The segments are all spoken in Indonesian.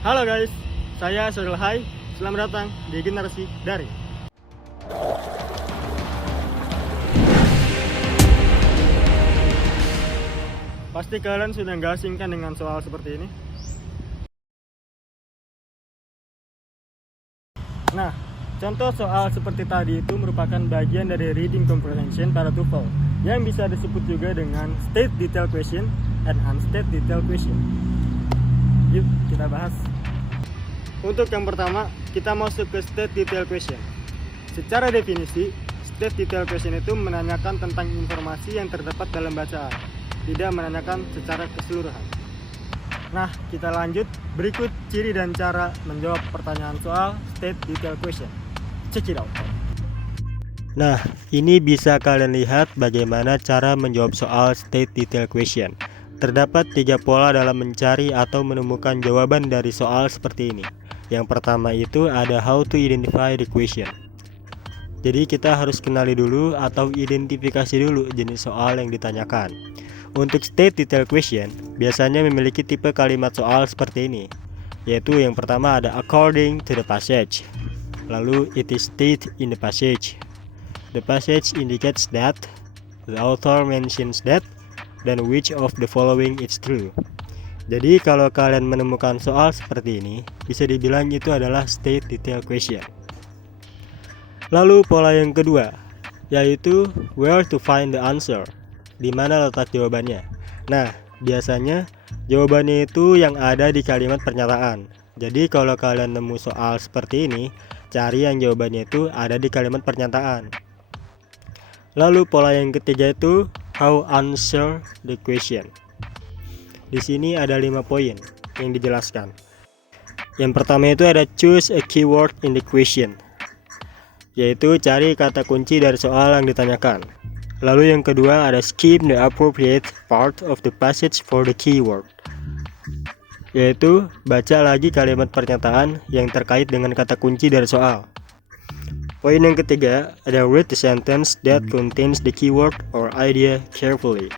Halo guys, saya Syahril Hai. Selamat datang di Generasi Daring. Pasti kalian sudah nggak asing kan dengan soal seperti ini? Nah, contoh soal seperti tadi itu merupakan bagian dari reading comprehension pada TOEFL yang bisa disebut juga dengan state detail question and unstate detail question. Yuk kita bahas. Untuk yang pertama, kita masuk ke state detail question. Secara definisi, state detail question itu menanyakan tentang informasi yang terdapat dalam bacaan, tidak menanyakan secara keseluruhan. Nah, kita lanjut. Berikut ciri dan cara menjawab pertanyaan soal state detail question. Check it out. Nah, ini bisa kalian lihat bagaimana cara menjawab soal state detail question. Terdapat 3 pola dalam mencari atau menemukan jawaban dari soal seperti ini. Yang pertama itu ada how to identify the question. Jadi kita harus kenali dulu atau identifikasi dulu jenis soal yang ditanyakan. Untuk state detail question, biasanya memiliki tipe kalimat soal seperti ini, yaitu yang pertama ada according to the passage. Lalu it is stated in the passage. The passage indicates that, the author mentions that, dan which of the following is true. Jadi kalau kalian menemukan soal seperti ini, bisa dibilang itu adalah state detail question. Lalu pola yang kedua, yaitu where to find the answer. Di mana letak jawabannya? Nah, biasanya jawabannya itu yang ada di kalimat pernyataan. Jadi kalau kalian nemu soal seperti ini, cari yang jawabannya itu ada di kalimat pernyataan. Lalu pola yang ketiga itu how answer the question. Di sini ada 5 poin yang dijelaskan. Yang pertama itu ada choose a keyword in the question, yaitu cari kata kunci dari soal yang ditanyakan. Lalu yang kedua ada skip the appropriate part of the passage for the keyword, yaitu baca lagi kalimat pernyataan yang terkait dengan kata kunci dari soal. Poin yang ketiga ada read the sentence that contains the keyword or idea carefully.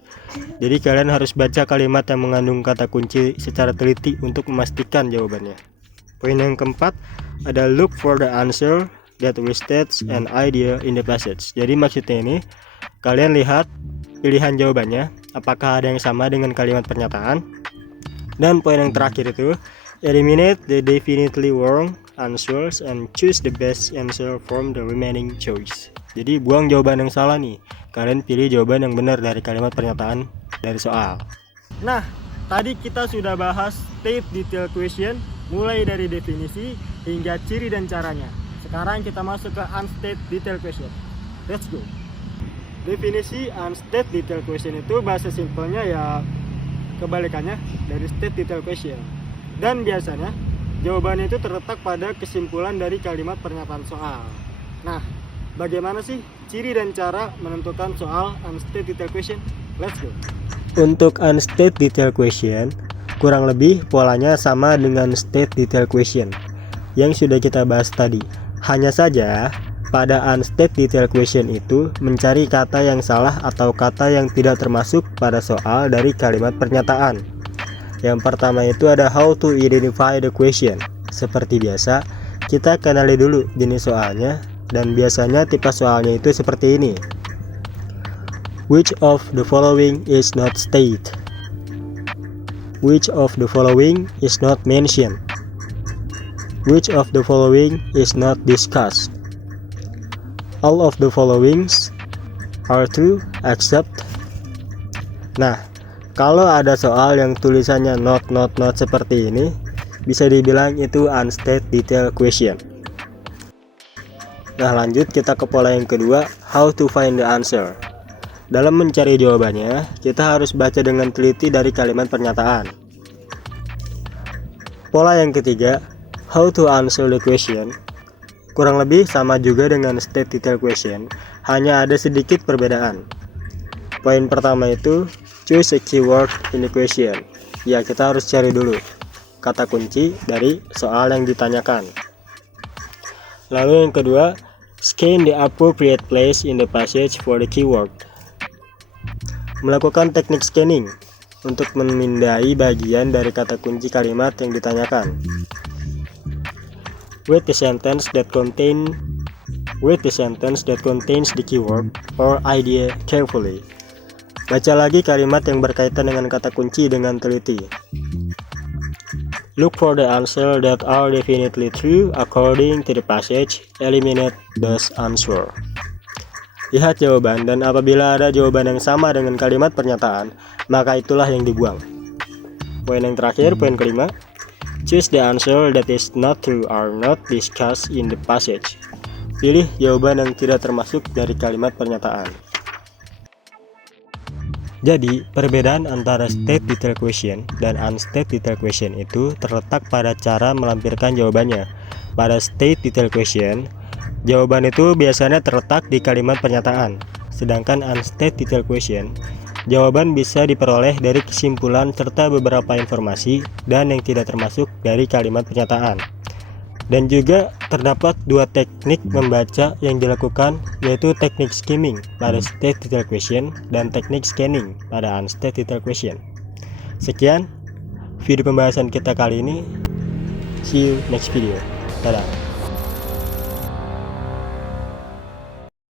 Jadi kalian harus baca kalimat yang mengandung kata kunci secara teliti untuk memastikan jawabannya. Poin yang keempat ada look for the answer that restates an idea in the passage. Jadi maksudnya ini, kalian lihat pilihan jawabannya apakah ada yang sama dengan kalimat pernyataan. Dan poin yang terakhir itu eliminate the definitely wrong answers and choose the best answer from the remaining choice. Jadi buang jawaban yang salah nih, kalian pilih jawaban yang benar dari kalimat pernyataan dari soal. Nah, tadi kita sudah bahas state detail question mulai dari definisi hingga ciri dan caranya. Sekarang kita masuk ke unstate detail question. Let's go. Definisi unstate detail question itu bahasa simpelnya ya kebalikannya dari state detail question. Dan biasanya jawabannya itu terletak pada kesimpulan dari kalimat pernyataan soal. Nah, bagaimana sih ciri dan cara menentukan soal unstate detail question? Let's go. Untuk unstate detail question, kurang lebih polanya sama dengan state detail question yang sudah kita bahas tadi. Hanya saja pada unstate detail question itu mencari kata yang salah atau kata yang tidak termasuk pada soal dari kalimat pernyataan. Yang pertama itu ada how to identify the question. Seperti biasa, kita kenali dulu jenis soalnya, dan biasanya tipe soalnya itu seperti ini. Which of the following is not stated? Which of the following is not mentioned? Which of the following is not discussed? All of the followings are true except. Nah, kalau ada soal yang tulisannya not seperti ini, bisa dibilang itu unstate detail question. Nah, lanjut kita ke pola yang kedua, how to find the answer. Dalam mencari jawabannya, kita harus baca dengan teliti dari kalimat pernyataan. Pola yang ketiga, how to answer the question. Kurang lebih sama juga dengan state detail question, hanya ada sedikit perbedaan. Poin pertama itu choose a keyword in the question. Ya, kita harus cari dulu kata kunci dari soal yang ditanyakan. Lalu yang kedua, scan the appropriate place in the passage for the keyword. Melakukan teknik scanning untuk memindai bagian dari kata kunci kalimat yang ditanyakan. Read the sentence that contains the keyword or idea carefully. Baca lagi kalimat yang berkaitan dengan kata kunci dengan teliti. Look for the answer that are definitely true according to the passage. Eliminate those answer. Lihat jawaban, dan apabila ada jawaban yang sama dengan kalimat pernyataan, maka itulah yang dibuang. Poin yang terakhir, poin kelima. Choose the answer that is not true or not discussed in the passage. Pilih jawaban yang tidak termasuk dari kalimat pernyataan. Jadi, perbedaan antara state detail question dan unstate detail question itu terletak pada cara melampirkan jawabannya. Pada state detail question, jawaban itu biasanya terletak di kalimat pernyataan. Sedangkan unstate detail question, jawaban bisa diperoleh dari kesimpulan serta beberapa informasi dan yang tidak termasuk dari kalimat pernyataan. Dan juga terdapat dua teknik membaca yang dilakukan, yaitu teknik skimming pada state detail question dan teknik scanning pada unstate detail question. Sekian video pembahasan kita kali ini. See you next video. Dadah.